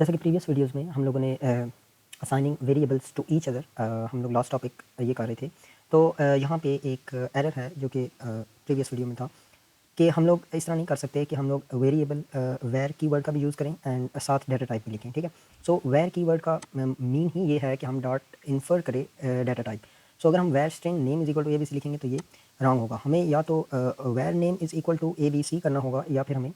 जैसे कि previous videos में हम लोगों ने assigning variables to each other हम लोग लास्ट टॉपिक ये कर रहे थे। तो यहाँ पे एक एरर है जो कि प्रीवियस वीडियो में था कि हम लोग इस तरह नहीं कर सकते कि हम लोग वेरिएबल वेर कीवर्ड का भी यूज़ करें एंड साथ डाटा टाइप भी लिखें। ठीक है, सो वेर कीवर्ड का मीन ही ये है कि हम डॉट इन्फर करें डाटा टाइप। सो अगर हम var string name is equal to ABC लिखेंगे तो ये रॉन्ग होगा। हमें या तो var name is equal to ABC करना होगा या फिर हमें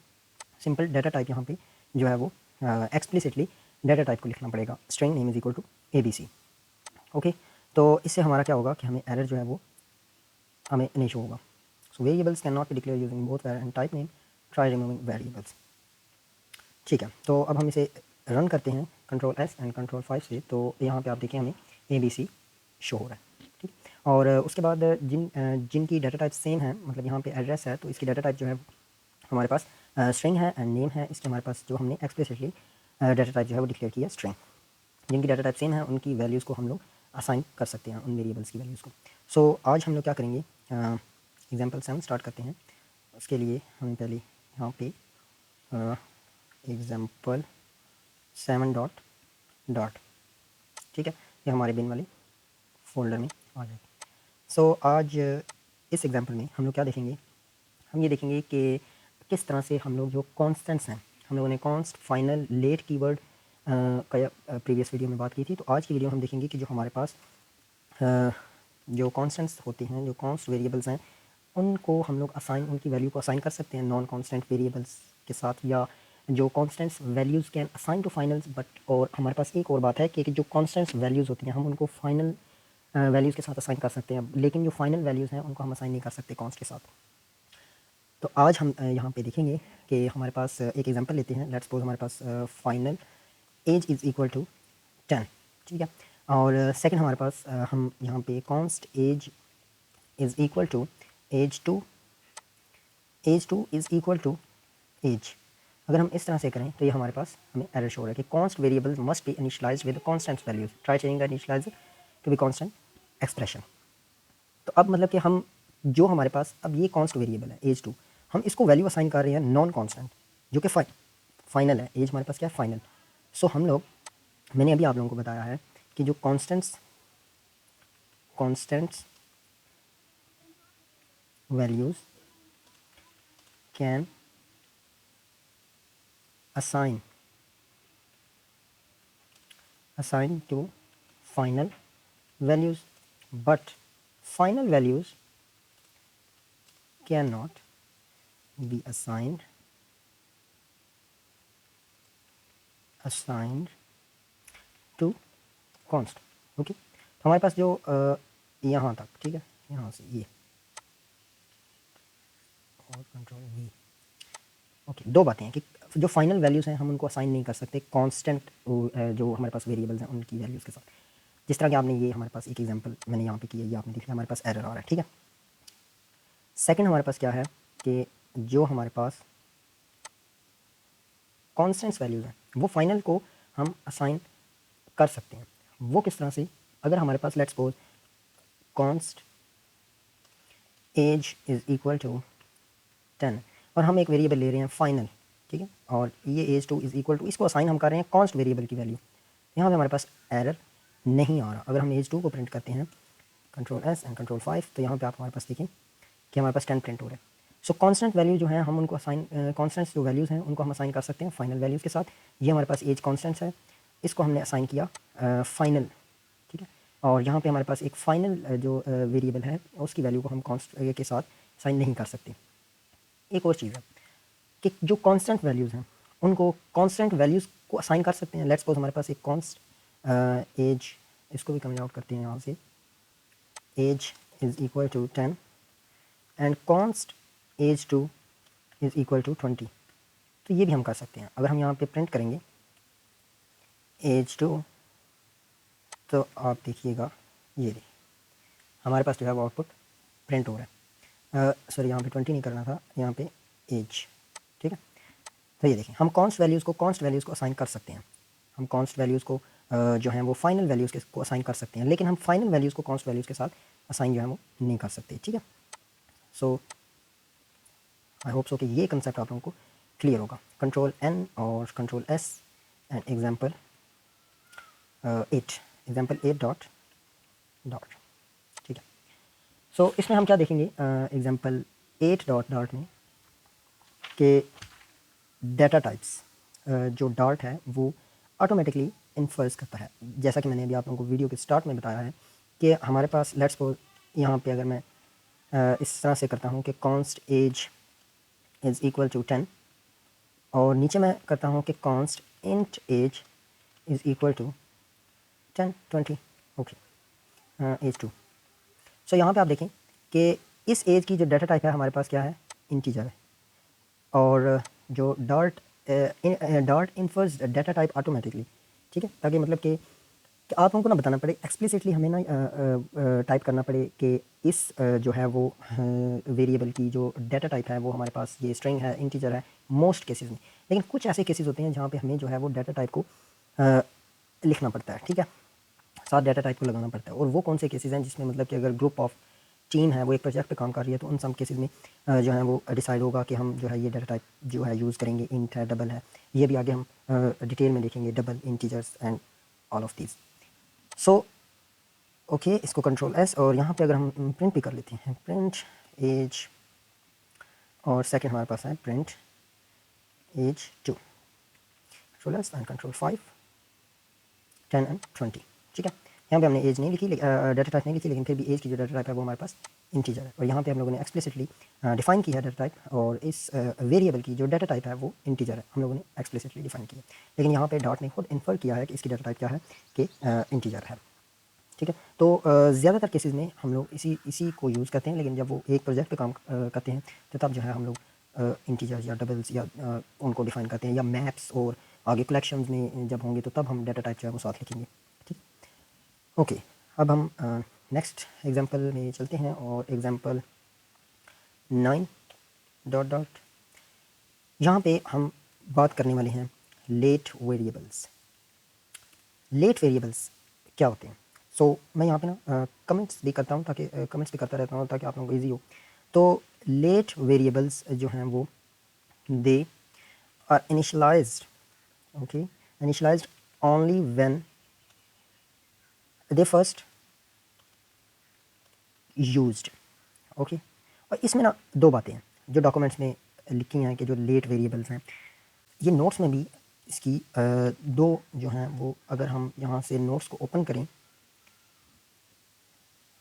सिंपल डाटा टाइप यहाँ पे जो है वो एक्सप्लिसिटली डाटा टाइप को लिखना पड़ेगा, string name is equal to ABC। Okay, तो इससे हमारा क्या होगा कि हमें एरर जो है वो हमें नहीं शो होगा। So variables can not be declare using both var and type name, try removing variables. ठीक है, तो अब हम इसे रन करते हैं Ctrl+S एंड Ctrl+5 से। तो यहाँ पे आप देखें हमें ABC शो हो रहा है। ठीक, और उसके बाद जिनकी डाटा टाइप सेम है, मतलब यहाँ पे एड्रेस है तो इसकी डाटा टाइप जो है हमारे पास स्ट्रिंग है एंड नेम है। इसके हमारे पास जो हमने एक्सप्लिसिटली डाटा टाइप जो है वो डिक्लेयर किया स्ट्रिंग। जिनकी डाटा टाइप सेम है उनकी वैल्यूज़ को हम लोग असाइन कर सकते हैं, उन वेरिएबल्स की वैल्यूज़ को। सो आज हम लोग क्या करेंगे, एग्जांपल 7 स्टार्ट करते हैं। उसके लिए हमें पहले यहाँ पे एग्जांपल 7 डॉट डॉट, ठीक है, ये हमारे बिन वाले फोल्डर में आ जाएगी। सो आज इस एग्जांपल में हम लोग क्या देखेंगे, हम ये देखेंगे कि किस तरह से हम लोग जो कॉन्स्टेंट्स हैं, हम लोगों ने कॉन्स्ट फाइनल लेट कीवर्ड का प्रीवियस वीडियो में बात की थी। तो आज की वीडियो हम देखेंगे कि जो हमारे पास जो कॉन्स्टेंट्स होते हैं, जो कॉन्स्ट वेरिएबल्स हैं, उनको हम लोग असाइन, उनकी वैल्यू को असाइन कर सकते हैं नॉन कॉन्स्टेंट वेरिएबल्स के साथ, या जो constants values can assign to finals but. और हमारे पास एक और बात है कि जो कॉन्स्टेंट्स वैल्यूज़ होती हैं हम उनको फाइनल वैल्यूज़ के साथ असाइन कर सकते हैं, लेकिन जो फाइनल वैल्यूज़ हैं उनको हम असाइन नहीं कर सकते कॉन्स्ट के साथ। तो आज हम यहाँ पे देखेंगे कि हमारे पास एक एग्जांपल लेते हैं। लेट्स सपोज हमारे पास final age is equal to 10, ठीक है। और सेकंड हमारे पास हम यहाँ पे const age is equal to age two is equal to age. अगर हम इस तरह से करें तो ये हमारे पास हमें एरर शो हो रहा है कि const variable must be initialized with constant values, try changing the initializer to be constant expression. तो अब मतलब कि हम जो हमारे पास अब ये कॉन्स्ट वेरिएबल है एज टू, हम इसको वैल्यू असाइन कर रहे हैं नॉन कॉन्स्टेंट जो कि फाइनल है। एज हमारे पास क्या है, फाइनल। सो हम लोग, मैंने अभी आप लोगों को बताया है कि जो constants values can assign to final values, but final values cannot be assigned to const। Okay, तो हमारे पास जो यहाँ तक, ठीक है, यहाँ से ये और Ctrl+V। ओके, दो बातें हैं कि जो फाइनल वैल्यूज़ हैं हम उनको असाइन नहीं कर सकते कांस्टेंट जो हमारे पास वेरिएबल्स हैं उनकी वैल्यूज़ के साथ। जिस तरह कि आपने ये हमारे पास एक एग्जांपल मैंने यहाँ पे किया, ये आपने देख लिया, हमारे पास एरर आ रहा है। ठीक है, सेकंड हमारे पास क्या है कि जो हमारे पास कॉन्स्टेंट्स वैल्यूज़ हैं वो फाइनल को हम असाइन कर सकते हैं। वो किस तरह से, अगर हमारे पास let's suppose const age is equal to 10 और हम एक वेरिएबल ले रहे हैं फाइनल, ठीक है, और ये age two is equal to, इसको असाइन हम कर रहे हैं कॉन्स्ट वेरिएबल की वैल्यू। यहाँ पे हमारे पास एरर नहीं आ रहा। अगर हम एज टू को प्रिंट करते हैं Ctrl+S एंड Ctrl+5 तो यहाँ पे आप हमारे पास देखें कि हमारे पास 10 प्रिंट हो रहा है। सो कॉन्स्टेंट वैल्यू जो है हम उनको असाइन, कॉन्स्टेंट्स जो वैल्यूज़ हैं उनको हम असाइन कर सकते हैं फाइनल वैल्यूज़ के साथ। ये हमारे पास एज कॉन्स्टेंट्स है, इसको हमने असाइन किया फाइनल, ठीक है। और यहाँ पे हमारे पास एक फाइनल जो वेरिएबल है उसकी वैल्यू को हम कॉन्स्ट के साथ असाइन नहीं कर सकते। एक और चीज़ है कि जो कांस्टेंट वैल्यूज़ हैं उनको कांस्टेंट वैल्यूज़ को असाइन कर सकते हैं। लेट्स सपोज हमारे पास एक कॉन्स्ट एज, इसको भी कमेंट आउट करते हैं यहाँ से, age is equal to 10 and const age two is equal to 20। तो ये भी हम कर सकते हैं। अगर हम यहाँ पे प्रिंट करेंगे एज टू तो आप देखिएगा ये देखिए हमारे पास जो है वो आउटपुट प्रिंट हो रहा है। सॉरी, यहाँ पे 20 नहीं करना था, यहाँ पे एज, ठीक है। तो ये देखें हम कॉन्स्ट वैल्यूज़ को असाइन कर सकते हैं। हम कॉन्स्ट वैल्यूज़ को जो हैं वो फाइनल वैल्यूज़ के को असाइन कर सकते हैं, लेकिन हम फाइनल वैल्यूज़ को कॉन्स्ट वैल्यूज़ के साथ असाइन जो है वो नहीं कर सकते। ठीक है, सो आई होप सो कि ये कंसेप्ट आप लोगों को क्लियर होगा। Ctrl+N और Ctrl+S and example 8, example 8 dot dot, ठीक है। सो इसमें हम क्या देखेंगे एग्जाम्पल 8 डॉट डॉट में कि डाटा टाइप्स जो डॉट है वो ऑटोमेटिकली इन्फर्स करता है, जैसा कि मैंने अभी आप लोगों को वीडियो के स्टार्ट में बताया है कि हमारे पास लेट्स सपोज यहाँ पे अगर मैं इस तरह से करता हूँ कि const age is equal to 10 और नीचे मैं करता हूँ कि const int age is equal to 10 20, okay, age 2। So यहाँ पे आप देखें कि इस एज की जो डाटा टाइप है हमारे पास क्या है, इंटीजर है, और जो डॉट इन्फर्स डाटा टाइप ऑटोमेटिकली, ठीक है, ताकि मतलब कि आप लोगों को ना बताना पड़े एक्सप्लिसिटली, हमें ना टाइप करना पड़े कि इस जो है वो वेरिएबल की जो डाटा टाइप है वो हमारे पास ये स्ट्रिंग है, इंटीजर है मोस्ट केसेस में। लेकिन कुछ ऐसे केसेस होते हैं जहाँ पे हमें जो है वो डाटा टाइप को लिखना पड़ता है, ठीक है, साथ डाटा टाइप को लगाना पड़ता है। और वो कौन से केसेस हैं जिसमें मतलब कि अगर ग्रुप ऑफ टीम है वो एक प्रोजेक्ट पे काम कर रही है तो उन सब केसेस में जो है वो डिसाइड होगा कि हम जो है ये डाटा टाइप जो है यूज़ करेंगे, इंट है, डबल है, ये भी आगे हम डिटेल में देखेंगे, double, integers and all of these. So okay, इसको कंट्रोल एस, और यहाँ पे अगर हम प्रिंट भी कर लेते हैं, प्रिंट एज, और सेकंड हमारे पास है print age 2, control S and control 5, 10 and 20, ठीक है। यहाँ पे हमने एज नहीं लिखी, डाटा टाइप नहीं लिखी, लेकिन फिर भी एज की जो डाटा टाइप है वो हमारे पास इंटीजर है, और यहाँ पे हम लोगों ने एक्सप्लिसिटली डिफाइन किया है डाटा टाइप, और इस वेरिएबल की जो डाटा टाइप है वो इंटीजर है, हम लोगों ने एक्सप्लिसिटली डिफाइन किया। लेकिन यहाँ पे डॉट ने खुद इन्फर किया है कि इसकी डाटा टाइप क्या है, कि इंटीजर है, ठीक है। तो ज़्यादातर केसेस में हम लोग इसी को यूज़ करते हैं, लेकिन जब वो एक प्रोजेक्ट पे काम करते हैं तो तब जो है हम लोग इंटीजर्स या डबल्स या उनको डिफाइन करते हैं, या मैप्स और आगे कलेक्शंस में जब होंगे तो तब हम डाटा टाइप जो है वो साथ लिखेंगे, ठीक। ओके, अब हम नेक्स्ट एग्जांपल में चलते हैं, और एग्जांपल 9 डॉट डॉट, यहाँ पे हम बात करने वाले हैं लेट वेरिएबल्स। लेट वेरिएबल्स क्या होते हैं? सो मैं यहाँ पे ना कमेंट्स भी करता हूँ, ताकि कमेंट्स भी करता रहता हूँ ताकि आप लोगों को ईजी हो। तो लेट वेरिएबल्स जो हैं वो they are initialized, okay, initialized only when they first used, okay. और इसमें ना दो बातें हैं जो डॉक्यूमेंट्स में लिखी हैं कि जो लेट वेरिएबल्स हैं, ये नोट्स में भी इसकी दो जो हैं वो, अगर हम यहाँ से नोट्स को ओपन करें,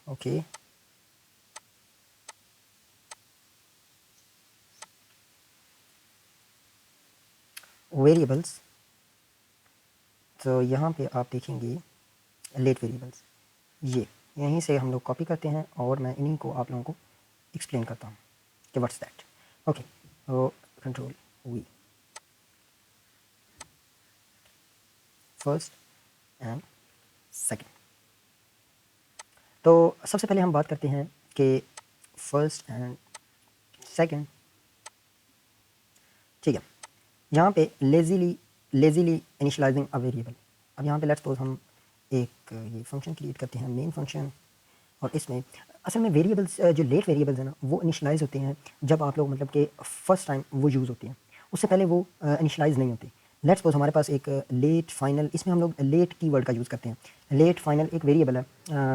ओके, वेरिएबल्स, तो यहाँ पे आप देखेंगे लेट वेरिएबल्स, ये यहीं से हम लोग कॉपी करते हैं और मैं इन्हीं को आप लोगों को एक्सप्लेन करता हूँ कि व्हाट्स दैट, ओके। तो control we, first and second. तो सबसे पहले हम बात करते हैं कि फर्स्ट एंड सेकंड, ठीक है। यहाँ पे लेजीली इनिशियलाइजिंग अ वेरिएबल। अब यहाँ पे लेट्स सपोज हम एक ये फंक्शन क्रिएट करते हैं, मेन फंक्शन, और इसमें असल में वेरिएबल्स जो लेट वेरिएबल्स हैं ना वो इनिशियलाइज होते हैं जब आप लोग मतलब कि फर्स्ट टाइम वो यूज़ होते हैं, उससे पहले वो इनिशियलाइज नहीं होते। लेट्स सपोज हमारे पास एक लेट फाइनल, इसमें हम लोग लेट कीवर्ड का यूज़ करते हैं। लेट फाइनल एक वेरिएबल है,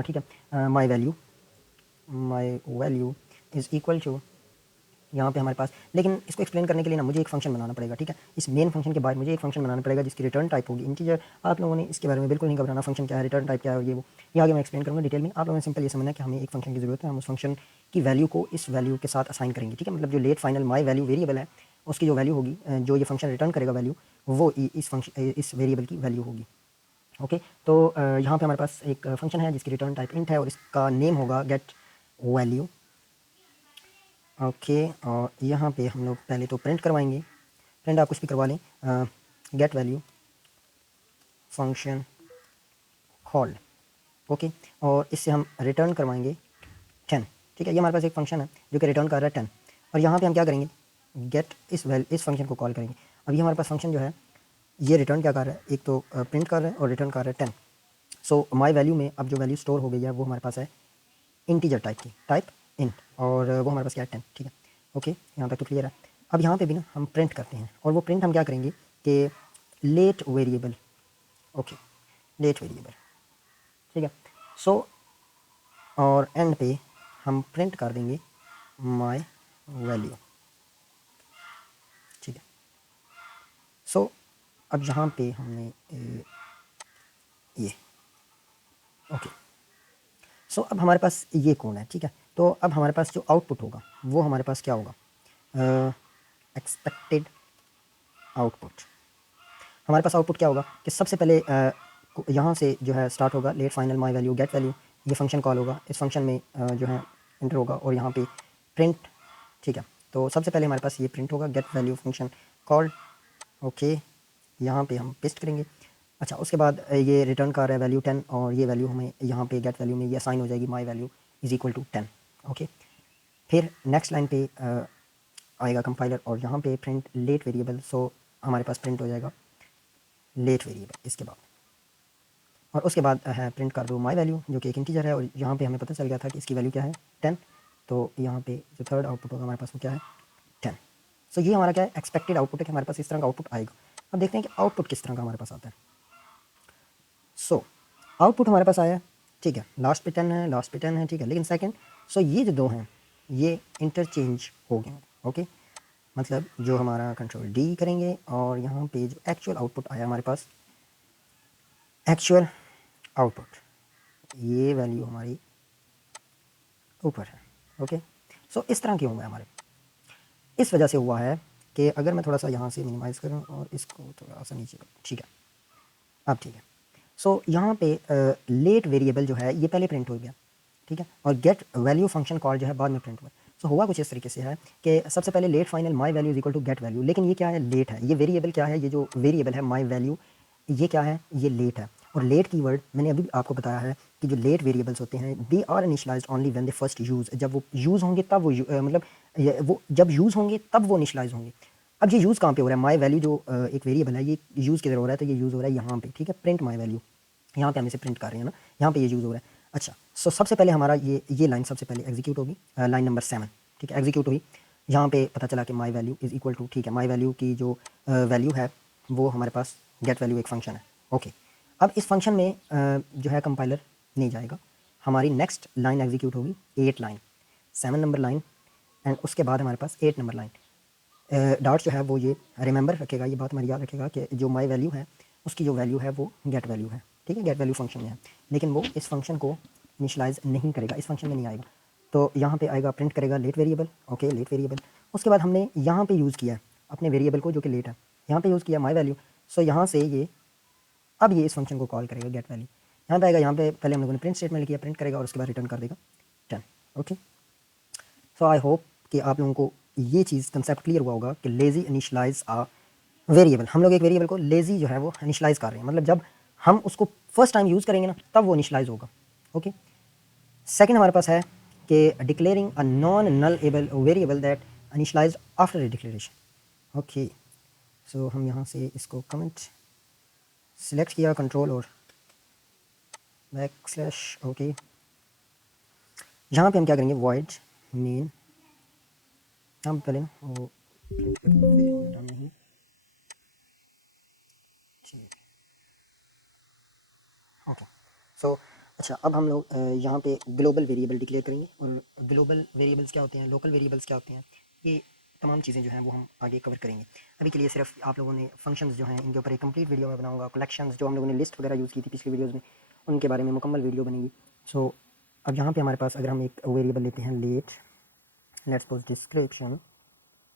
ठीक है, my value is equal to, यहाँ पे हमारे पास, लेकिन इसको एक्सप्लेन करने के लिए ना मुझे एक फंक्शन बनाना पड़ेगा, ठीक है। इस मेन फंक्शन के बाद मुझे एक फंक्शन बनाना पड़ेगा जिसकी रिटर्न टाइप होगी इंटीजर। आप लोगों ने इसके बारे में बिल्कुल नहीं घबराना, फंक्शन क्या है, रिटर्न टाइप क्या है, ये वो ये आगे मैं एक्सप्लेन करूँगा डिटेल में। आप लोगों ने सिंपल ये समझना है कि हमें एक फंक्शन की ज़रूरत है, हम उस फंक्शन की वैल्यू को इस वैल्यू के साथ असाइन करेंगे, ठीक है। मतलब जो late final my value variable है उसकी जो वैल्यू होगी, जो ये फंक्शन रिटर्न करेगा वैल्यू, वो इस फंक्शन इस वेरिएबल की वैल्यू होगी, ओके। तो यहाँ पे हमारे पास एक फंक्शन है जिसकी रिटर्न टाइप इंट है और इसका नेम होगा गेट वैल्यू, ओके। और यहाँ पे हम लोग पहले तो प्रिंट करवाएंगे, प्रिंट आप कुछ भी करवा लें, get value function called, okay. और इससे हम रिटर्न करवाएंगे 10, ठीक है। ये हमारे पास एक फंक्शन है जो कि रिटर्न कर रहा है 10, और यहाँ पे हम क्या करेंगे, गेट इस फंक्शन को कॉल करेंगे। अब ये हमारे पास फंक्शन जो है ये रिटर्न क्या कर रहा है, एक तो प्रिंट कर रहा है और रिटर्न कर रहा है 10। सो माई वैल्यू में अब जो वैल्यू स्टोर हो गई है वो हमारे पास है इंटीजर टाइप की, टाइप इंट, और वो हमारे पास क्या है 10, ठीक है, ओके। यहाँ तक तो क्लियर है। अब यहाँ पे भी ना हम प्रिंट करते हैं, और वो प्रिंट हम क्या करेंगे कि late variable, okay, late variable, ठीक है। सो और एंड पे हम प्रिंट कर देंगे माई वैल्यू, ठीक है। सो अब यहाँ पे हमने ये ओके, सो अब हमारे पास ये कोड है, ठीक है। तो अब हमारे पास जो आउटपुट होगा वो हमारे पास क्या होगा, एक्सपेक्टेड आउटपुट। हमारे पास आउटपुट क्या होगा कि सबसे पहले यहाँ से जो है स्टार्ट होगा late final my value get value, ये फंक्शन कॉल होगा, इस फंक्शन में जो है इंटर होगा और यहाँ पे प्रिंट, ठीक है। तो सबसे पहले हमारे पास ये प्रिंट होगा get value function called, okay, यहाँ पे हम पेस्ट करेंगे। अच्छा, उसके बाद ये रिटर्न कर रहा है वैल्यू 10 और ये वैल्यू हमें यहाँ पे गेट वैल्यू में ये असाइन हो जाएगी my value is equal to 10, okay. फिर नेक्स्ट लाइन पे आएगा कंपाइलर और यहाँ पे प्रिंट लेट वेरिएबल, सो हमारे पास प्रिंट हो जाएगा लेट वेरिएबल इसके बाद, और उसके बाद है प्रिंट कर दो माई वैल्यू जो कि एक इंटीजर है, और यहाँ पे हमें पता चल गया था कि इसकी वैल्यू क्या है 10, तो यहाँ पे जो थर्ड आउटपुट होगा हमारे पास वो क्या है 10। सो ये हमारा क्या है एक्सपेक्टेड आउटपुट है कि हमारे पास इस तरह का आउटपुट आएगा। अब देखते हैं कि आउटपुट किस तरह का हमारे पास आता है। सो आउटपुट हमारे पास आया, ठीक है, लास्ट पे 10 है, लास्ट पे 10 है, ठीक है, लेकिन सेकंड, सो ये जो दो हैं ये इंटरचेंज हो गए, ओके। मतलब जो हमारा कंट्रोल डी करेंगे और यहाँ पे जो एक्चुअल आउटपुट आया हमारे पास, एक्चुअल आउटपुट, ये वैल्यू हमारी ऊपर है, ओके। सो इस तरह क्यों हुआ है हमारे, इस वजह से हुआ है कि अगर मैं थोड़ा सा यहाँ से मिनिमाइज़ करूँ और इसको थोड़ा सा नीचे करूँ, ठीक है, अब ठीक है। सो यहाँ पे लेट वेरिएबल जो है ये पहले प्रिंट हो गया, ठीक है, और गेट वैल्यू फंक्शन कॉल जो है बाद में प्रिंट हुआ। सो हुआ कुछ इस तरीके से है कि सबसे पहले late final my value is equal to get value, लेकिन ये क्या है, लेट है। ये वेरिएबल क्या है, ये जो वेरिएबल है माई वैल्यू, ये क्या है, ये लेट है। और लेट कीवर्ड मैंने अभी आपको बताया है कि जो लेट वेरिएबल्स होते हैं they are initialized only when they first use, जब वो यूज़ होंगे तब वो मतलब वो जब यूज़ होंगे तब वो इनिशलाइज होंगे। अब ये यूज़ कहाँ पे हो रहा है, माई वैल्यू जो एक वेरिएबल है ये यूज़ किधर हो रहा है, तो ये यूज़ हो रहा है यहाँ पे, ठीक है, प्रिंट माई वैल्यू, यहाँ पे हम इसे प्रिंट कर रहे हैं ना, यहाँ पे ये यूज़ हो रहा है। अच्छा, सो सबसे पहले हमारा ये लाइन सबसे पहले एग्जीक्यूट होगी, लाइन नंबर 7, ठीक है, एग्जीक्यूट हुई। यहाँ पे पता चला कि my value is equal to, ठीक है, माई वैल्यू की जो वैल्यू है वो हमारे पास गेट वैल्यू एक फंक्शन है, ओके। अब इस फंक्शन में जो है कंपाइलर नहीं जाएगा, हमारी नेक्स्ट लाइन एग्जीक्यूट होगी 8 लाइन, 7 नंबर लाइन, एंड उसके बाद हमारे पास 8 नंबर लाइन। डॉट जो है वो ये रिमेंबर रखेगा, ये बात हमारी याद रखेगा कि जो माई वैल्यू है उसकी जो वैल्यू है वो गेट वैल्यू है, ठीक है, गेट वैल्यू फंक्शन में है, लेकिन वो इस फंक्शन को इनिशलाइज नहीं करेगा, इस फंक्शन में नहीं आएगा। तो यहाँ पे आएगा प्रिंट करेगा late variable, okay, late variable. उसके बाद हमने यहाँ पे यूज़ किया है अपने वेरिएबल को जो कि लेट है, यहाँ पे यूज़ किया माई वैल्यू। सो यहाँ से ये अब ये इस फंक्शन को कॉल करेगा गेट वैल्यू, यहाँ पे आएगा, यहाँ पे पहले हम लोगों ने प्रिंट स्टेटमेंट किया, प्रिंट करेगा और उसके बाद रिटर्न कर देगा 10, ओके। सो आई होप कि आप लोगों को ये चीज़ कंसेप्ट क्लियर हुआ होगा कि लेज़ी इनिशलाइज आ वेरिएबल, हम लोग एक वेरिएबल को लेज़ी जो है वो इनिशलाइज कर रहे हैं, मतलब जब हम उसको फर्स्ट टाइम यूज़ करेंगे ना तब वो इनिशलाइज होगा, ओके। सेकंड हमारे पास है कि declaring a non nullable variable that initialize after a declaration, okay. So हम यहाँ से इसको कमेंट सिलेक्ट किया, कंट्रोल और बैक स्लैश, ओके। यहाँ पे हम क्या करेंगे, वॉइड मेन, यहाँ पे पहले ना वो नहीं, ठीक, ओके। सो अच्छा, अब हम लोग यहाँ पे ग्लोबल वेरिएबल डिक्लेयर करेंगे, और ग्लोबल वेरिएबल्स क्या होते हैं, लोकल वेरिएबल्स क्या होते हैं, ये तमाम चीज़ें जो हैं वो हम आगे कवर करेंगे। अभी के लिए सिर्फ आप लोगों ने फंक्शंस जो हैं इनके ऊपर एक कंप्लीट वीडियो में बनाऊंगा, कलेक्शंस जो हम लोगों ने लिस्ट वगैरह यूज़ की थी पिछली वीडियोज़ में उनके बारे में मुकम्मल वीडियो बनेगी। सो अब यहाँ पे हमारे पास अगर हम एक वेरिएबल लेते हैं लेट, लेट्स सपोज डिस्क्रिप्शन,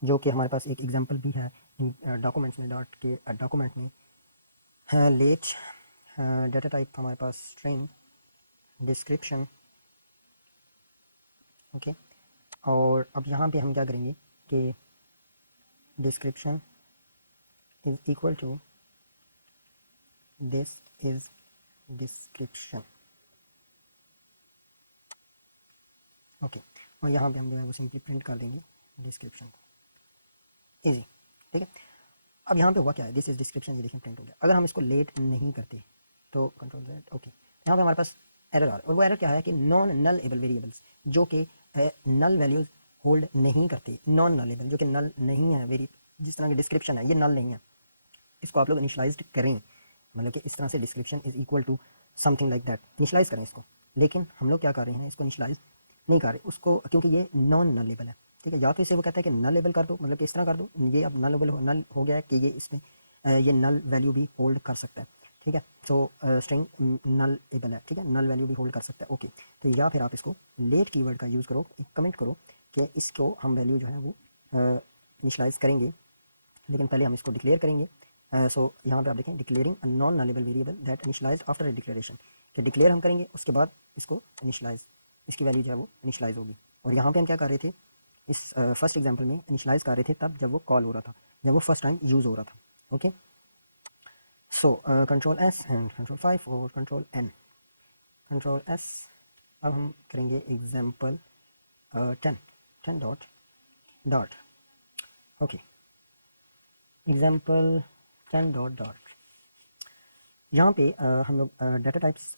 जो कि हमारे पास एक एग्जांपल भी है इन डॉक्यूमेंट्स में, डॉट के डॉक्यूमेंट में है लेट, डाटा टाइप हमारे पास स्ट्रिंग, डिस्क्रिप्शन, ओके। और अब यहाँ पे हम क्या करेंगे कि description is equal to this is description, okay. और यहाँ पे हम जो है वो सिंपली प्रिंट कर देंगे डिस्क्रिप्शन को, इजी, ठीक है। अब यहाँ पे हुआ क्या है, दिस इज डिस्क्रिप्शन, ये देखें प्रिंट हो गया। अगर हम इसको लेट नहीं करते तो कंट्रोल ज़ेड, ओके, यहाँ पे हमारे पास एरर आ रहा है, और वो एरर क्या है कि नॉन नल एबल वेरिएबल्स जो कि नल वैल्यूज होल्ड नहीं करते, नॉन नल एबल जो कि नल नहीं है, वेरी जिस तरह की डिस्क्रिप्शन है ये नल नहीं है, इसको आप लोग इनिशलाइज्ड करें, मतलब कि इस तरह से description is equal to something like that, initialize करें इसको। लेकिन हम लोग क्या कर रहे हैं, इसको इनिशलाइज नहीं कर रहे उसको, क्योंकि ये नॉन नलेबल है, ठीक है। या तो इसे वो कहता है कि नल लेबल कर दो, मतलब कि इस तरह कर दो, ये अब नल हो गया है कि ये इसमें ये नल वैल्यू भी होल्ड कर सकता है, ठीक है। सो स्ट्रिंग नल एबल है, ठीक है, नल वैल्यू भी होल्ड कर सकता है, ओके। तो या फिर आप इसको लेट कीवर्ड का यूज़ करो, एक कमेंट करो कि इसको हम वैल्यू जो है वो इनिशलाइज करेंगे, लेकिन पहले हम इसको डिक्लेयर करेंगे। सो यहाँ पे आप देखें, declaring a non nullable variable that initialize after a declaration, कि डिक्लेयर हम करेंगे, उसके बाद इसको इनिशलाइज, इसकी वैल्यू जो है वो इनिशलाइज होगी। और यहाँ पे हम क्या कर रहे थे, इस फर्स्ट एग्जांपल में इनिशलाइज कर रहे थे तब जब वो कॉल हो रहा था, जब वो फर्स्ट टाइम यूज़ हो रहा था, okay. So control S and control 5 और कंट्रोल एन, कंट्रोल एस। अब हम करेंगे example 10, 10 dot dot, okay, example 10 dot dot. यहाँ पे हम लोग डाटा टाइप्स,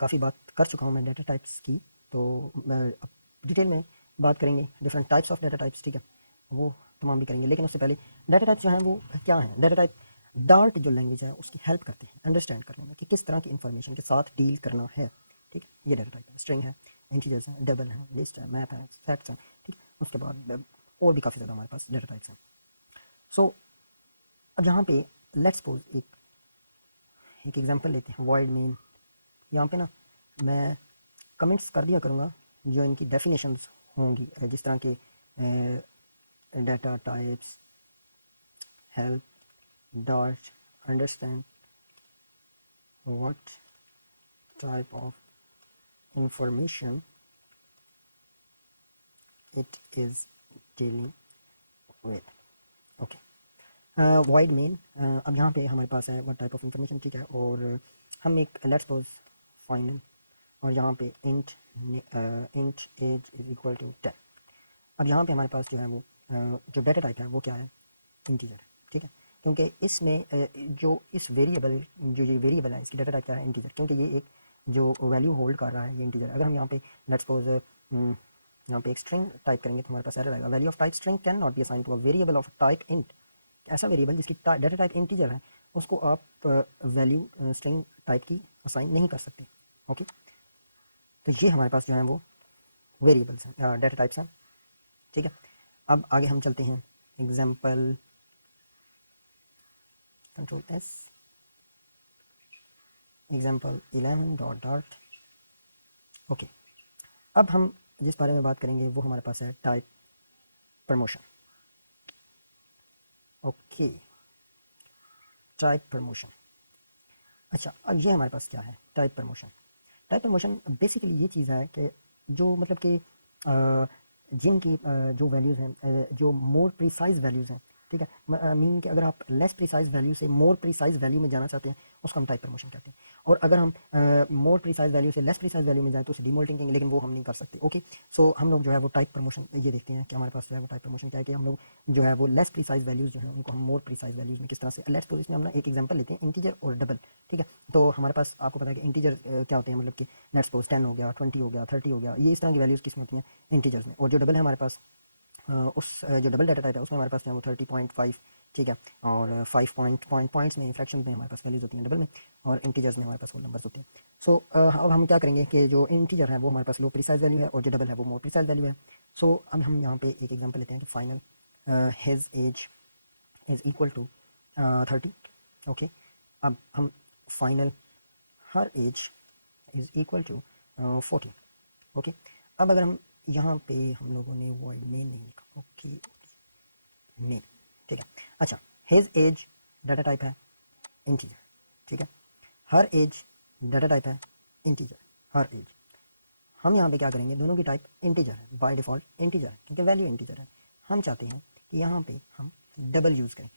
काफ़ी बात कर चुका हूँ मैं डाटा टाइप्स की, तो अब डिटेल में बात करेंगे different types of data types, ठीक है, वो तमाम भी करेंगे। लेकिन उससे पहले डाटा टाइप्स जो हैं वो क्या हैं। डाटा टाइप डार्ट जो लैंग्वेज है उसकी हेल्प करते हैं अंडरस्टैंड करने में कि किस तरह की इंफॉर्मेशन के साथ डील करना है, ठीक है। ये डाटा टाइप है, स्ट्रिंग है, इंटीजर्स हैं, डबल है, लिस्ट है, मैप है, फैक्ट्स हैं, ठीक है। उसके बाद और भी काफ़ी ज़्यादा हमारे पास डाटा टाइप्स हैं। सो अब यहाँ पे लेट्स सपोज एक एग्जांपल लेते हैं, वॉइड मेन। यहाँ पे ना मैं कमेंट्स कर दिया करूँगा जो इनकी डेफिनेशंस होंगी, जिस तरह के data types, help, dot, understand, what type of information it is dealing with, okay. Wide main, अब यहाँ पे हमारे पास है व्हाट टाइप ऑफ इंफॉर्मेशन, ठीक है। और हम एक लेट्स सपोज फाइनल, और यहाँ पे int age is equal to 10। अब यहाँ पे हमारे पास जो है वो जो डाटा टाइप है वो क्या है, इंटीजर, ठीक है। क्योंकि इसमें जो इस वेरिएबल, जो ये वेरिएबल है इसकी डाटा टाइप क्या है, इंटीजर, क्योंकि ये एक जो वैल्यू होल्ड कर रहा है ये इंटीजर। अगर हम यहाँ पे लेट्स सपोज यहाँ पे एक स्ट्रिंग टाइप करेंगे तो हमारे पास एरर आएगा, value of type string can not be assign to a variable of type int. ऐसा वेरिएबल जिसकी डाटा टाइप इंटीजर है उसको आप वैल्यू स्ट्रिंग टाइप की असाइन नहीं कर सकते, ओके। तो ये हमारे पास जो है वो वेरिएबल्स हैं, डाटा टाइप्स हैं, ठीक है। अब आगे हम चलते हैं, example control S, example 11 dot dot, okay. अब हम जिस बारे में बात करेंगे वो हमारे पास है type promotion, okay, type promotion. अच्छा, अब ये हमारे पास क्या है, type promotion. Type promotion basically ये चीज़ है कि जो मतलब कि जिनकी जो वैल्यूज़ हैं, जो मोर प्रिसाइज वैल्यूज़ हैं, ठीक है। मीन कि अगर आप लेस प्रिसाइज वैल्यू से मोर प्रिसाइज वैल्यू में जाना चाहते हैं उसको हम टाइप प्रमोशन कहते हैं। और अगर हम मोर प्रिसाइज वैल्यू से लेस प्रिसाइज वैल्यू में जाए तो उसे डिमोल्टिंग कहेंगे, लेकिन वो हम नहीं कर सकते, ओके। सो हम लोग जो है वो टाइप प्रमोशन ये देखते हैं कि हमारे पास जो है वो टाइप प्रमोशन क्या है, कि हम लोग जो है वो लेस प्रिसाइज वैल्यूज़ जो है उनको हम मोर प्रिसाइज वैल्यूज़ में किस तरह से, लेट्स तो इसमें हम ना एक एग्जांपल लेते हैं, इंटीजर और डबल, ठीक है। तो हमारे पास आपको पता है कि इंटीजर क्या होते हैं, मतलब कि लेट्स सपोज 10 हो गया, 20 हो गया, 30 हो गया, ये इस तरह की वैल्यूज़ किस में होती हैं, इंटीजर्स में। और जो डबल है हमारे पास जो डबल डाटा टाइप है उसमें हमारे पास जो है वो 30.5, ठीक है। और 5 पॉइंट्स में, फ्रैक्शन में हमारे पास वैल्यूज होती हैं डबल में, और इंटीजर्स में हमारे पास वो नंबर्स होते हैं। सो अब हम क्या करेंगे कि जो इंटीजर है वो हमारे पास लो प्रिसाइज वैल्यू है और जो डबल है वो मोर प्रिसाइज वैल्यू है। सो अब हम यहाँ पे एक एग्जांपल लेते हैं कि final his age is equal to 30, okay. अब हम final her age is equal to 40, okay. अब अगर हम यहाँ पे हम लोगों ने वॉइड मेन नहीं लिखा, ओके, मेन, ठीक है। अच्छा, हिज एज डाटा टाइप है इंटीजर, ठीक है। हर एज डाटा टाइप है इंटीजर, हर एज। हम यहाँ पे क्या करेंगे, दोनों की टाइप इंटीजर है, बाय डिफॉल्ट इंटीजर है क्योंकि वैल्यू इंटीजर है। हम चाहते हैं कि यहाँ पे हम डबल यूज़ करें,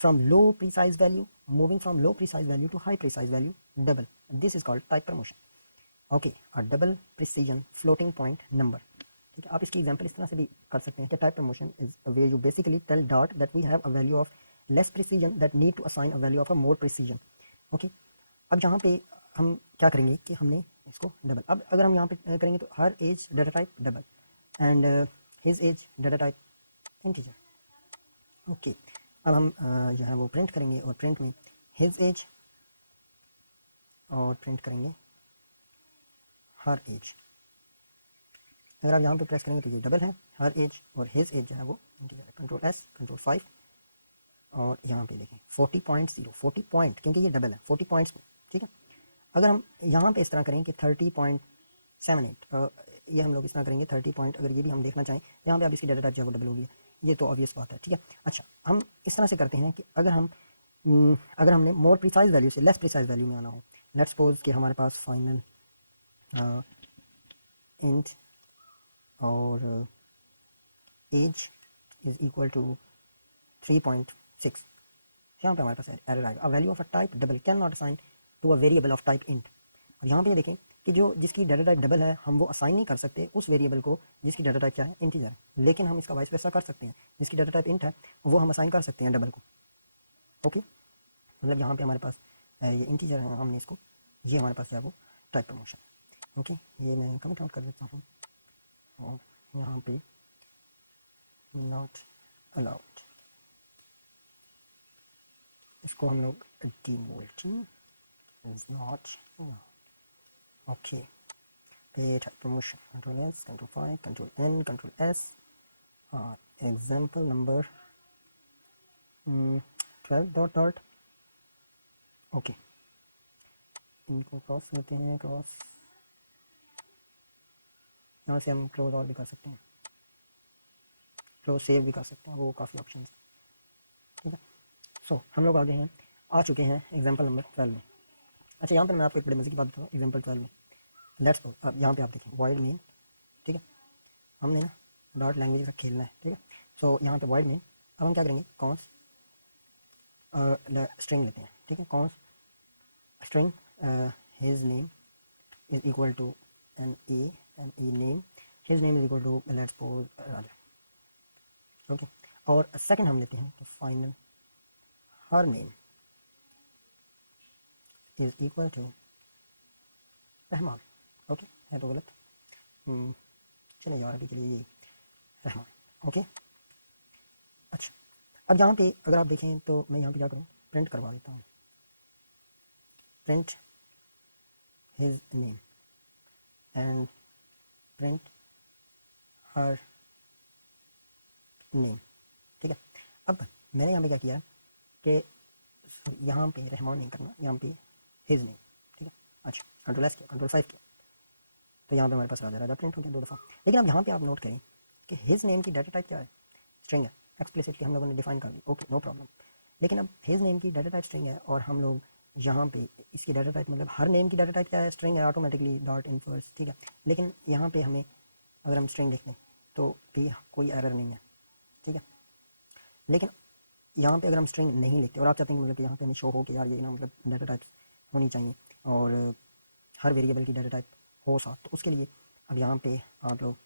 from low precise value, moving from low precise value to high precise value, double, this is called type promotion, okay. और double precision floating point number, ठीक है। आप इसकी एग्जांपल इस तरह से भी कर सकते हैं कि type promotion is way you basically tell dot that we have a value of less precision that need to assign a value of a more precision, okay. अब यहाँ पे हम क्या करेंगे कि हमने इसको डबल, अब अगर हम यहाँ पे करेंगे तो her age data type double and his age data type integer, okay. अब हम जो है वो प्रिंट करेंगे और प्रिंट में हिज एज और प्रिंट करेंगे हर एज। अगर आप यहाँ पे प्रेस करेंगे तो ये डबल है हर एज और हिज एज जो है वो इंटीजर है। कंट्रोल एस, कंट्रोल 5 और यहाँ पे देखें 40.0, 40 पॉइंट क्योंकि ये डबल है 40 पॉइंट्स में, ठीक है। अगर हम यहाँ पे इस तरह करें कि 30.78 ये हम लोग इस तरह करेंगे 30 पॉइंट, अगर ये भी हम देखना चाहें यहाँ पे आप इसकी डाटा टाइप जो है वो डबल होगी, ये तो ऑब्वियस बात है, ठीक है। अच्छा हम इस तरह से करते हैं कि अगर हमने मोर प्रिसाइज वैल्यू से लेस प्रिसाइज वैल्यू में आना हो, लेट्स सपोज कि हमारे पास फाइनल इंट और एज इज इक्वल टू 3.6, यहाँ पे हमारे पास एरर आएगा। A value of a type double can not assign to a variable of type int. अब यहाँ पे ये देखें कि जिसकी डाटा टाइप डबल है हम वो असाइन नहीं कर सकते उस वेरिएबल को जिसकी डाटा टाइप क्या है इंटीजर है, लेकिन हम इसका वाइस वर्सा कर सकते हैं, जिसकी डाटा टाइप इंट है वो हम असाइन कर सकते हैं डबल को। ओके मतलब यहाँ पे हमारे पास ये इंटीजर है, हमने इसको ये हमारे पास जो है वो टाइप प्रमोशन। ओके ये मैं कमेंट आउट कर देता हूँ और यहाँ पे नॉट अलाउड, इसको हम लोग डिवोल्टिंग इज नॉट। ओके पे type promotion control S, control 5, control N, control S. Example number 12 dot dot. Okay इनको क्रॉस लेते हैं, क्रॉस यहाँ से हम क्लोज और भी कर सकते हैं, क्लोज सेव भी कर सकते हैं, वो काफ़ी ऑप्शन है, ठीक है। सो हम लोग आगे हैं, आ चुके हैं एग्जाम्पल नंबर 12 में। अच्छा यहाँ पर मैं आपको एक बड़े मज़े की बात बताऊँ एग्जाम्पल 12 में। लेट्स सपोज अब यहाँ पे आप देखें वाइड मेन, ठीक है, हमने ना डॉट लैंग्वेज के साथ खेलना है, ठीक है। सो यहाँ पे वाइड मेन, अब हम क्या करेंगे कॉन्स स्ट्रिंग लेते हैं, ठीक है। Const string his name is equal to an a name, his name is equal to let's suppose Raja. Okay और सेकंड हम लेते हैं तो final her name is equal to Rahman. Okay है तो गलत, चलिए यार अभी के लिए ये रहमान। ओके अच्छा अब यहाँ पे अगर आप देखें तो मैं यहाँ पे क्या करूँ प्रिंट करवा देता हूँ, print his name and print her name, ठीक है। अब मैंने यहाँ पे क्या किया कि यहाँ पे रहमान नहीं करना, यहाँ पे हिज नेम, ठीक है। अच्छा कंट्रोल एस किया, कंट्रोल 5 किया, तो यहाँ पे हमारे पास राजा राजा प्रिंट हो गया 2 दफ़ा। लेकिन अब यहाँ पे आप नोट करें कि हिज नेम की डाटा टाइप क्या है, स्ट्रिंग है, एक्सप्लिसिटली हम लोगों ने डिफाइन कर दी, ओके नो प्रॉब्लम। लेकिन अब हिज नेम की डाटा टाइप स्ट्रिंग है और हम लोग यहाँ पे इसकी डाटा टाइप मतलब हर नेम की डाटा टाइप क्या है स्ट्रिंग है ऑटोमेटिकली डॉट इनवर्स, ठीक है। लेकिन यहाँ पे हमें अगर हम स्ट्रिंग लिख दें तो भी कोई एरर नहीं है, ठीक है। लेकिन यहाँ पे अगर हम स्ट्रिंग नहीं लिखते और आप चाहते हैं कि मतलब कि यहाँ पे हमें शो हो कि यार ये ना मतलब डाटा टाइप होनी चाहिए और हर वेरिएबल की डाटा टाइप हो साथ, तो उसके लिए अब यहाँ पे आप लोग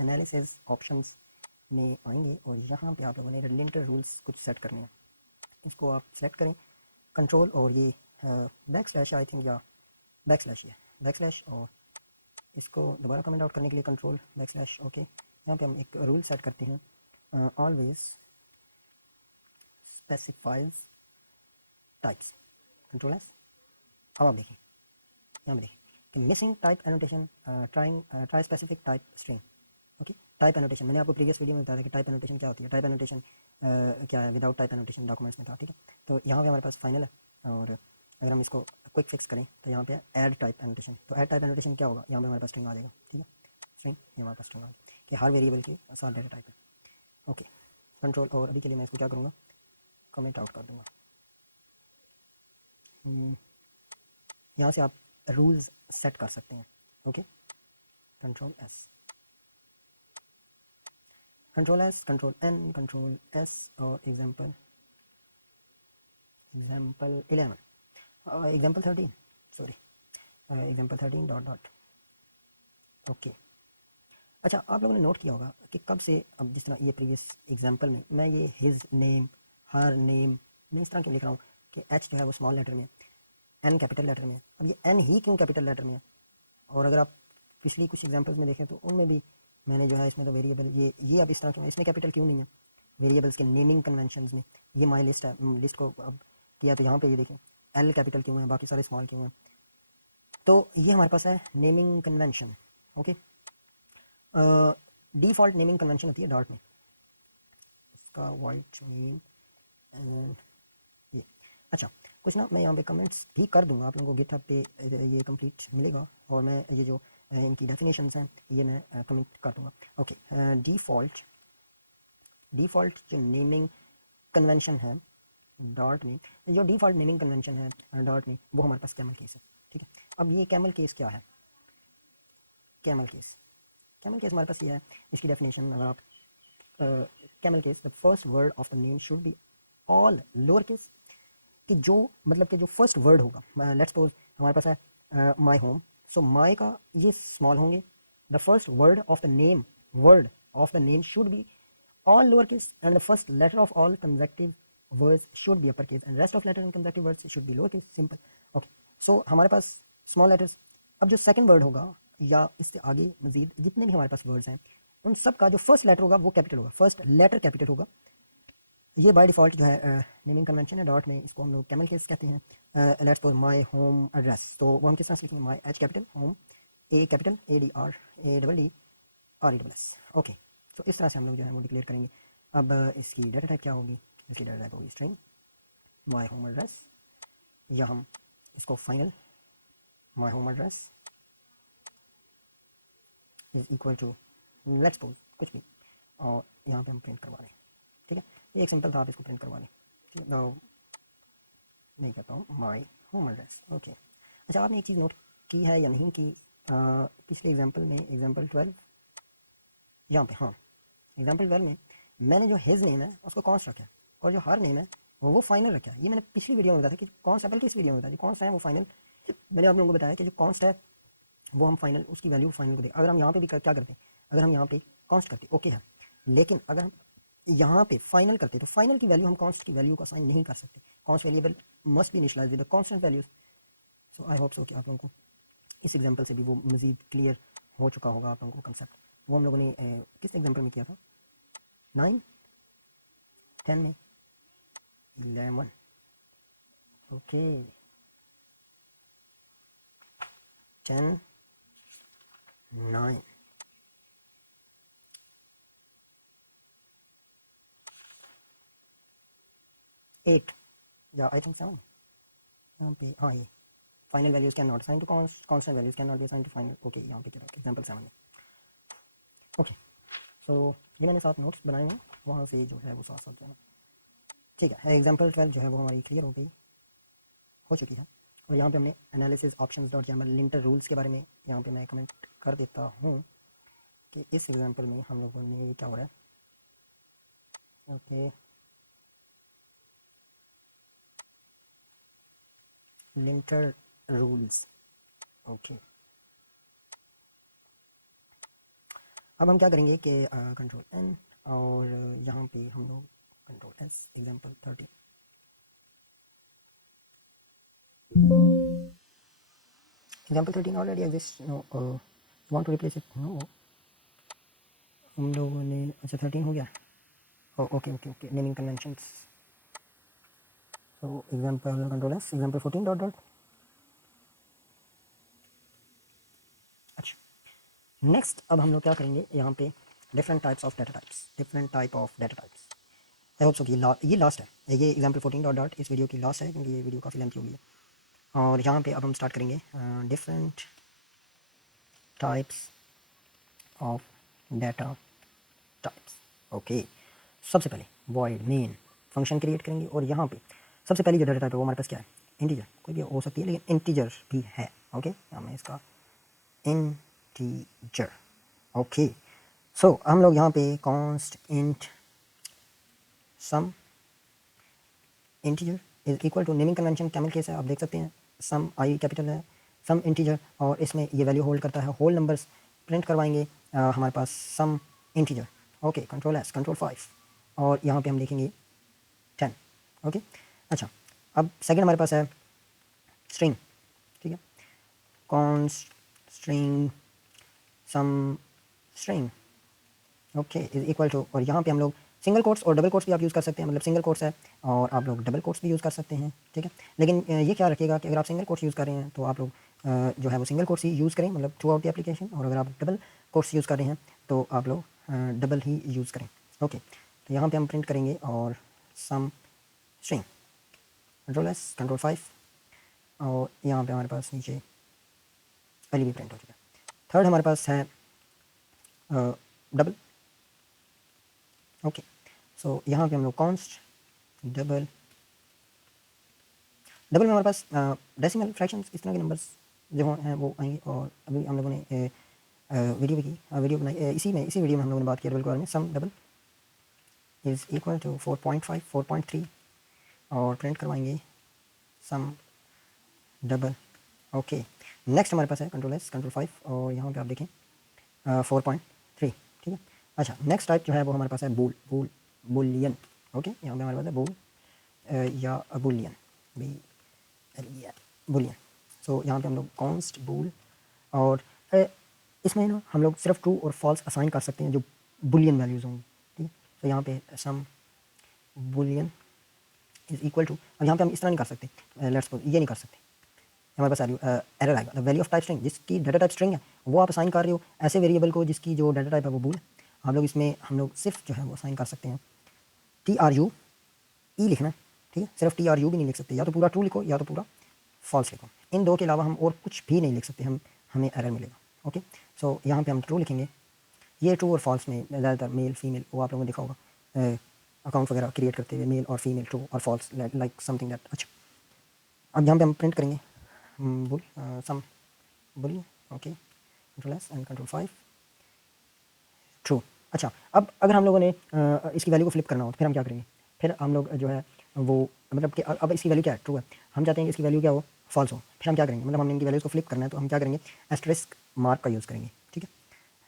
एनालिसिस ऑप्शंस में आएंगे और यहाँ पे आप लोगों ने लिंटर रूल्स कुछ सेट करने हैं, इसको आप सेलेक्ट करें कंट्रोल और ये बैक स्लैश आई थिंक या बैक स्लैश, ये बैक स्लैश और इसको दोबारा कमेंट आउट करने के लिए कंट्रोल बैक स्लैश। ओके यहाँ पे हम एक रूल सेट करते हैं always specifies types, control S. अब आप देखें यहाँ पे देखें कि missing type annotation try specific type string. Okay type annotation मैंने आपको प्रीवियस वीडियो में बताया था कि टाइप एनोटेशन क्या होती है, टाइप एनोटेशन क्या है, विदाउट टाइप एनोटेशन डॉक्यूमेंट्स में था, ठीक है। तो यहाँ पे हमारे पास फाइनल है और अगर हम इसको क्विक फिक्स करें तो यहाँ पे ऐड टाइप एनोटेशन, तो ऐड टाइप एनोटेशन क्या होगा, यहाँ पे हमारे पास स्ट्रिंग आ जाएगा, ठीक है। स्ट्रिंग ये हमारे पास स्ट्रिंग आ जाएगी कि हर वेरिएबल की साथ डाटा टाइप है। ओके कंट्रोल और अभी के लिए मैं इसको क्या करूँगा कमेंट आउट कर दूँगा। यहाँ से आप रूल्स सेट कर सकते हैं, okay control S, control S, control N, control S और example 11 example 13 sorry example 13 dot dot. Okay अच्छा आप लोगों ने नोट किया होगा कि कब से अब जिस तरह ये प्रीवियस एग्जाम्पल में मैं ये हिज नेम हर नेम मैं इस तरह क्यों लिख रहा हूँ कि एच जो है वो स्मॉल लेटर में, एन कैपिटल लेटर में है। अब ये एन ही क्यों कैपिटल लेटर में है, और अगर आप पिछली कुछ एग्जांपल्स में देखें तो उनमें भी मैंने जो है इसमें तो वेरिएबल ये अब इस तरह क्यों इसमें कैपिटल क्यों नहीं है, वेरिएबल्स के नेमिंग कन्वेंशंस में ये माई लिस्ट है, लिस्ट को अब किया तो यहाँ पे ये देखें एल कैपिटल क्यों है, बाकी सारे स्मॉल क्यों हैं। तो ये हमारे पास है naming convention. Okay, default naming convention होती है डार्ट में, इसका वाइट मीन एंड ये। अच्छा, कुछ ना मैं यहाँ पे कमेंट्स भी कर दूंगा, आप लोगों को गिटहब पे ये कंप्लीट मिलेगा, और मैं ये जो इनकी डेफिनेशंस हैं ये मैं कमेंट कर दूंगा। ओके, डिफ़ॉल्ट जो नेमिंग कन्वेंशन है डार्ट में, जो डिफ़ॉल्ट नेमिंग कन्वेंशन है डार्ट में, वो हमारे पास कैमल केस है। ठीक है, अब ये कैमल केस क्या है? कैमल केस हमारे पास ये है, इसकी डेफिनेशन अगर आप camel case, the first word of the name should be all lower case, कि जो मतलब कि जो फर्स्ट वर्ड होगा, लेट्स सपोज हमारे पास है माई होम, सो माई का ये स्मॉल होंगे, the first word of the name should be all lowercase and the first letter of all consecutive words should be uppercase and rest of letter in consecutive words should be lowercase. Simple. Okay, so हमारे पास small letters, अब जो second word होगा या इससे आगे मजीद जितने भी हमारे पास words हैं उन सब का जो फर्स्ट लेटर होगा वो कैपिटल होगा, फर्स्ट लेटर कैपिटल होगा। ये बाय डिफ़ॉल्ट जो है नेमिंग कन्वेंशन है डॉट में, इसको हम लोग कैमल केस कहते हैं। Let's suppose my home address, तो वो हम किस तरह से लिखेंगे? My H capital, home A capital, A D R A double D R E double S. Okay, तो इस तरह से हम लोग जो है वो डिक्लेयर करेंगे। अब इसकी डाटा टाइप क्या होगी? इसकी डाटा टाइप होगी स्ट्रिंग माई होम एड्रेस, या हम इसको final my home address is equal to let's suppose कुछ भी, और यहाँ पे हम प्रिंट करवा लें। ठीक है, ये एक सिंपल था, आप इसको प्रिंट करवा लें। ठीक है, नहीं करता हूँ माई होम एड्रेस। ओके, अच्छा आपने एक चीज़ नोट की है या नहीं कि पिछले एग्जांपल में, एग्जांपल 12 यहाँ पे, हाँ एग्जांपल 12 में मैंने जो हिज नेम है उसको कॉन्स्ट रखा है, और जो हर नेम है वो फाइनल रखा है। ये मैंने पिछली वीडियो में बताया था कि कॉन्स्ट है, बल्कि इस वीडियो में बताया कॉन्स्ट है वो फाइनल। मैंने आप लोगों को बताया कि जो कॉन्स्ट है वो हम फाइनल, उसकी वैल्यू फाइनल को दे। अगर हम यहाँ पे भी क्या करते हैं, अगर हम यहाँ पे कॉन्स्ट करते ओके है, लेकिन अगर हम यहाँ पे फाइनल करते तो फाइनल की वैल्यू हम कॉन्स्ट की वैल्यू को असाइन नहीं कर सकते। Const variable must be initialized with the constant values. So I hope so कि आप लोगों को इस एग्जांपल से भी वो मज़ीद क्लियर हो चुका होगा आप लोगों को कंसेप्ट। वो हम लोगों ने किस एग्जांपल में किया था? 9, 10 में, 11। ओके, 10, 9, 8 या आई थिंक 7 यहाँ पे। हाँ, ये final values can not assign to constant values can not be assign to final. Okay, यहाँ पे चलो एग्जांपल 7 में। ओके, सो ये मैंने 7 नोट्स बनाए हैं, वहाँ से जो है वो साथ साथ जो है। ठीक है, एग्जांपल 12 जो है वो हमारी क्लियर हो चुकी है। और यहाँ पे हमने analysis options dot Jaimal lintel rules के बारे में यहाँ पे मैं कमेंट कर देता हूँ कि इस एग्जांपल में हम लोगों ने क्या हो रहा है। Okay, lintel rules. ओके, अब हम क्या करेंगे कि कंट्रोल एन, और यहाँ पे हम लोग control S, example 13। Example 13 already exist, no want to replace it, no हम लोगों ने, अच्छा 13 हो गया। Okay okay okay, naming conventions. So example control S, example 14 dot dot. अच्छा, नेक्स्ट अब हम लोग क्या करेंगे यहाँ पे, different types of data types, different type of data types. I hope so कि ये लास्ट है, ये एग्जांपल 14 डॉट डॉट इस वीडियो की लास्ट है, क्योंकि ये वीडियो काफ़ी लेंथी हो गई है। और यहाँ पे अब हम स्टार्ट करेंगे different types of data types. Okay, सबसे पहले वॉइड मेन फंक्शन क्रिएट करेंगे, और यहाँ पे सबसे पहले जो डाटा टाइप है वो हमारे पास क्या है? इंटीजर, कोई भी हो सकती है लेकिन इंटीजर भी है। ओके, हमें इसका इंटीजर। ओके, सो हम लोग यहाँ पे const int some integer is equal to, naming convention camel case है, आप देख सकते हैं सम आई कैपिटल है, सम इंटीजर, और इसमें ये वैल्यू होल्ड करता है, होल नंबर्स प्रिंट करवाएंगे हमारे पास sum integer. Okay, control S, control 5, और यहाँ पे हम लिखेंगे 10। ओके, अच्छा अब सेकंड हमारे पास है स्ट्रिंग। ठीक है, const string some string. Okay, is equal to, और यहाँ पे हम लोग सिंगल कोट्स और डबल कोट्स भी आप यूज़ कर सकते हैं, मतलब सिंगल कोट्स है और आप लोग डबल कोट्स भी यूज़ कर सकते हैं, ठीक है। लेकिन ये ख्याल रखिएगा कि अगर आप सिंगल कोट्स यूज़ कर रहे हैं तो आप लोग जो है वो सिंगल कोट्स ही यूज़ करें, मतलब थ्रू आउट द एप्लीकेशन, और अगर आप डबल कोट्स यूज़ कर रहे हैं तो आप लोग डबल ही यूज़ करें। ओके, तो यहाँ पे हम प्रिंट करेंगे और सम स्ट्रिंग, कंट्रोल S, कंट्रोल 5, और यहाँ पे हमारे पास नीचे पहले भी प्रिंट हो चुका है। थर्ड हमारे पास है डबल। ओके, सो यहाँ पे हम लोग कॉन्स्ट डबल, डबल में हमारे पास डेसिमल फ्रैक्शंस इस तरह के नंबर्स जो हैं वो आएंगे। और अभी हम लोगों ने वीडियो बनाई, इसी वीडियो में हम लोगों ने बात की डबल के बारे में। सम डबल इज़ इक्वल टू 4.5, 4.3, और प्रिंट करवाएंगे सम डबल। ओके, नेक्स्ट हमारे पास है कंट्रोल S, कंट्रोल 5, और यहाँ पे आप देखें 4.3, ठीक है। अच्छा, नेक्स्ट टाइप जो है वो हमारे पास है बुलियन। ओके, यहाँ पे हमारे पास है या बुलियन, बुलियन। सो यहाँ पे हम लोग कॉन्स्ट बूल, और इसमें ना हम लोग सिर्फ ट्रू और फॉल्स असाइन कर सकते हैं जो बुलियन वैल्यूज़ होंगी, ठीक है। तो यहाँ पे सम बुलियन इज़ इक्वल टू, अब यहाँ पे हम इस तरह नहीं कर सकते, लेट्स सपोज ये नहीं कर सकते, हमारे पास एरर आएगा। The value of type string, जिसकी डाटा टाइप स्ट्रिंग है वो आप असाइन कर रहे हो ऐसे वेरिएबल को जिसकी जो डाटा टाइप है वो बूल है। आप लोग इसमें हम लोग सिर्फ जो है वो असाइन कर सकते हैं TRU ई लिखना, ठीक है। सिर्फ TRU भी नहीं लिख सकते, या तो पूरा ट्रू लिखो या तो पूरा फॉल्स लिखो। इन दो के अलावा हम और कुछ भी नहीं लिख सकते, हमें एरर मिलेगा। ओके, सो यहाँ पे हम ट्रू लिखेंगे। ये ट्रू और फॉल्स में ज़्यादातर मेल फीमेल वो आप लोगों ने देखा होगा अकाउंट वगैरह क्रिएट करते हुए, मेल और फीमेल, ट्रू और फॉल्स, लाइक समथिंग दैट। अच्छा, अब यहाँ पे हम प्रिंट करेंगे bool, some bool. Okay, control S and control 5, true. अच्छा, अब अगर हम लोगों ने इसकी वैल्यू को फ्लिप करना हो तो फिर हम क्या करेंगे? फिर हम लोग जो है वो, मतलब कि अब इसकी वैल्यू क्या है? ट्रू है। हम चाहते हैं कि इसकी वैल्यू क्या हो? फॉल्स हो। फिर हम क्या करेंगे? मतलब हमने इनकी वैल्यूज़ को फ्लिप करना है तो हम क्या करेंगे? एस्टेरिस्क मार्क का यूज़ करेंगे, ठीक है।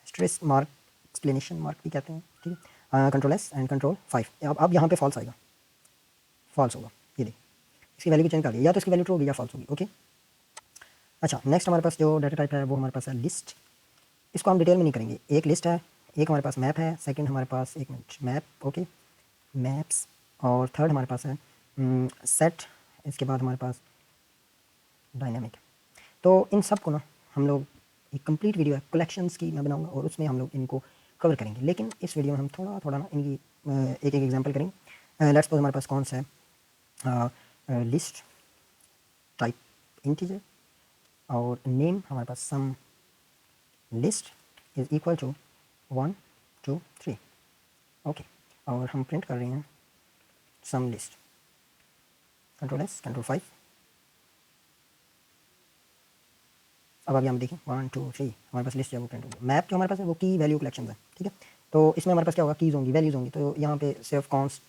एस्टेरिस्क मार्क, एक्सप्लेनेशन मार्क भी कहते हैं, ठीक है। Control S and control 5। अब यहाँ पे फॉल्स आएगा, फॉल्स होगा, ये देखिए इसकी वैल्यू को चेंज कर दिया, या तो इसकी वैल्यू ट्रू होगी या फॉल्स होगी। ओके, अच्छा, नेक्स्ट हमारे पास जो डाटा टाइप है वो हमारे पास है लिस्ट। इसको हम डिटेल में नहीं करेंगे। एक लिस्ट है, एक हमारे पास मैप है, सेकंड हमारे पास, एक मिनट, मैप, ओके, मैप्स, और थर्ड हमारे पास है सेट। इसके बाद हमारे पास डायनामिक। तो इन सब को ना हम लोग, एक कंप्लीट वीडियो है कलेक्शंस की मैं बनाऊंगा और उसमें हम लोग इनको कवर करेंगे। लेकिन इस वीडियो में हम थोड़ा थोड़ा ना इनकी एक एक एग्जांपल करेंगे। लेट्स सपोज हमारे पास कौन सा है, लिस्ट टाइप इंटीजर, और नेम हमारे पास sum list is equal to 1 2 3। Okay, और हम प्रिंट कर रहे हैं sum list, control S, control 5। अब अभी हम देखें 1 2 3 हमारे पास लिस्ट जो है वो प्रिंट होगी। मैप जो हमारे पास है वो की वैल्यू कलेक्शन है, ठीक है। तो इसमें हमारे पास क्या होगा? कीज़ होंगी, वैल्यूज़ होंगी। तो यहाँ पे सिर्फ कॉन्स्ट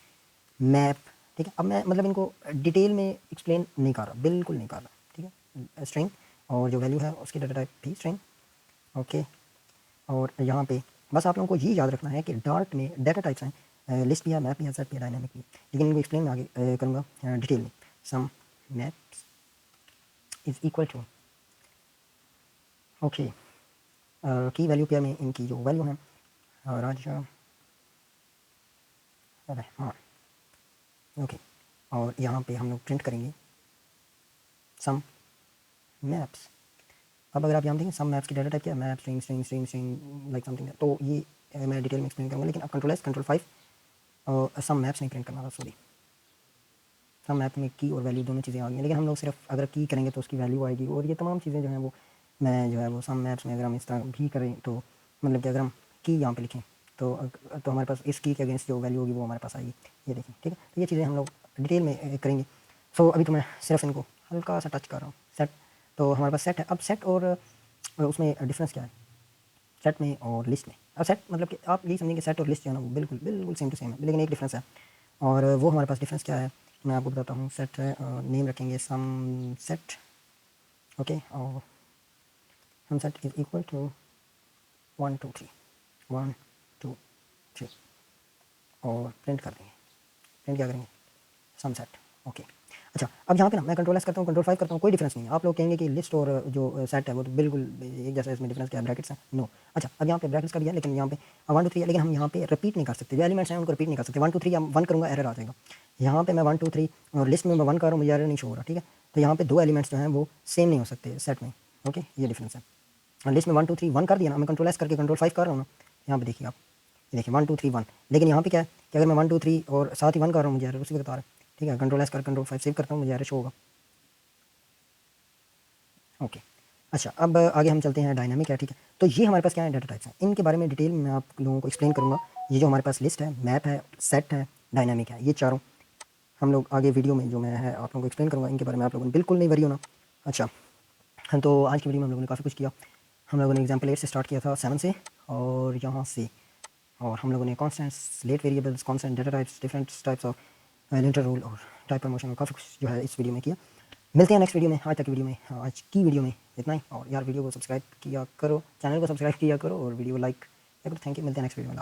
मैप, ठीक है। अब मैं मतलब इनको डिटेल में एक्सप्लेन नहीं कर रहा, बिल्कुल नहीं कर रहा, ठीक है। स्ट्रिंग और जो वैल्यू है उसकी डाटा टाइप भी स्ट्रिंग। ओके, और यहाँ पे बस आप लोगों को ये याद रखना है कि डार्ट में डाटा टाइप्स हैं, लिस्ट भी है, मैप भी है, सेट भी है, डायनामिक भी, लेकिन इनको एक्सप्लेन मैं आगे करूँगा डिटेल में। Sum maps is equal to, okay, key value pair में इनकी जो वैल्यू है राजा रहमान, ओके, और यहाँ पे हम लोग प्रिंट करेंगे सम मैप्स। अब अगर आप यहाँ देखें सम मैप्स की डाटा टाइप क्या है? Map, string string string string, like something. तो ये मैं डिटेल में एक्सप्लेन करूँगा। लेकिन अब कंट्रोल S, कंट्रोल 5, और सम मैप्स नहीं प्रिंट करना था, सॉरी। सम मैप में की और वैल्यू दोनों चीज़ें आ गई हैं, लेकिन हम लोग सिर्फ अगर की करेंगे तो उसकी वैल्यू आएगी। और ये तमाम चीज़ें जो हैं वो मैं जो है वो सम मैप्स में अगर हम इस तरह भी करें तो, मतलब कि अगर हम की यहाँ पे लिखें तो हमारे पास इस की के अगेंस्ट जो वैल्यू होगी वो हमारे पास आएगी, ये देखें, ठीक है। तो ये चीज़ें हम लोग डिटेल में करेंगे। सो अभी तो मैं सिर्फ इनको हल्का सा टच कर रहा हूँ। सेट, तो हमारे पास सेट है। अब सेट और उसमें डिफरेंस क्या है सेट में और लिस्ट में? अब सेट मतलब कि आप यही समझेंगे सेट और लिस्ट जो है ना वो बिल्कुल बिल्कुल सेम टू सेम है, लेकिन एक डिफरेंस है, और वो हमारे पास डिफरेंस क्या है मैं आपको बताता हूँ। सेट है, नेम रखेंगे सम सेट, ओके, और some set is equal to 1 2 3, 1 2 3, और प्रिंट कर देंगे। प्रिंट क्या करेंगे? Some set, okay. अच्छा, अब यहाँ पे ना मैं कंट्रोल एस करता हूँ, कंट्रोल 5 करता हूँ, कोई डिफरेंस नहीं है। आप लोग कहेंगे कि लिस्ट और जो सेट है वो तो बिल्कुल एक जैसा है, इसमें डिफरेंस क्या है, ब्रैकेट्स हैं? नो। अच्छा, अब यहाँ पे ब्रैकेट्स का भी है, लेकिन यहाँ पे 1 2 3 है, लेकिन हम यहाँ पे रिपीट नहीं कर सकते। जो एलिमेंट्स हैं उनको रिपीट नहीं कर सकते। 1 2 3 हम 1 करूँगा, एरर आ जाएगा। यहाँ पे मैं 1 2 3 और लिस्ट में मैं 1 कर रहा हूँ, मुझे एरर नहीं शो हो रहा, ठीक है? तो यहाँ पे 2 एलिमेंट्स जो हैं वो सेम नहीं हो सकते सेट में, ओके? ये डिफरेंस है। और लिस्ट में 1 2 3 1 कर दिया ना, मैं कंट्रोल एस करके कंट्रोल 5 कर रहा हूँ ना, यहाँ पे देखिए आप, ये देखिए 1 2 3 1, लेकिन यहाँ पे क्या है कि अगर मैं 1 2 3 और साथ ही 1 कर रहा हूँ, मुझे एरर उसी वक्त आ रहा है, ठीक है? कंट्रोल एस कर कंट्रोल 5 सेव करता हूँ, मुझे एरर शो होगा। ओके। अच्छा, अब आगे हम चलते हैं, डायनामिक है, ठीक है? तो ये हमारे पास क्या है, डाटा टाइप्स हैं। इनके बारे में डिटेल में आप लोगों को एक्सप्लेन करूँगा। ये जो हमारे पास लिस्ट है, मैप है, सेट है, डायनामिक है, ये चारों हम लोग आगे वीडियो में जो मैं है आप लोगों को एक्सप्लेन करूँगा। इनके बारे में आप लोगों ने बिल्कुल नहीं वरी होना। अच्छा, तो आज की वीडियो में हम लोगों ने काफ़ी कुछ किया। हम लोगों ने एग्जाम्पल 8 से स्टार्ट किया था, 7 से और यहाँ से, और हम लोगों ने constants, late variables, constant data types, different types of linter rule और टाइप प्रमोशन और काफ़ी कुछ जो है इस वीडियो में किया। मिलते हैं नेक्स्ट वीडियो में। आज तक वीडियो में, आज की वीडियो में इतना ही। और यार वीडियो को सब्सक्राइब किया करो, चैनल को सब्सक्राइब किया करो और वीडियो लाइक किया करो। थैंक यू, मिलते हैं नेक्स्ट वीडियो में।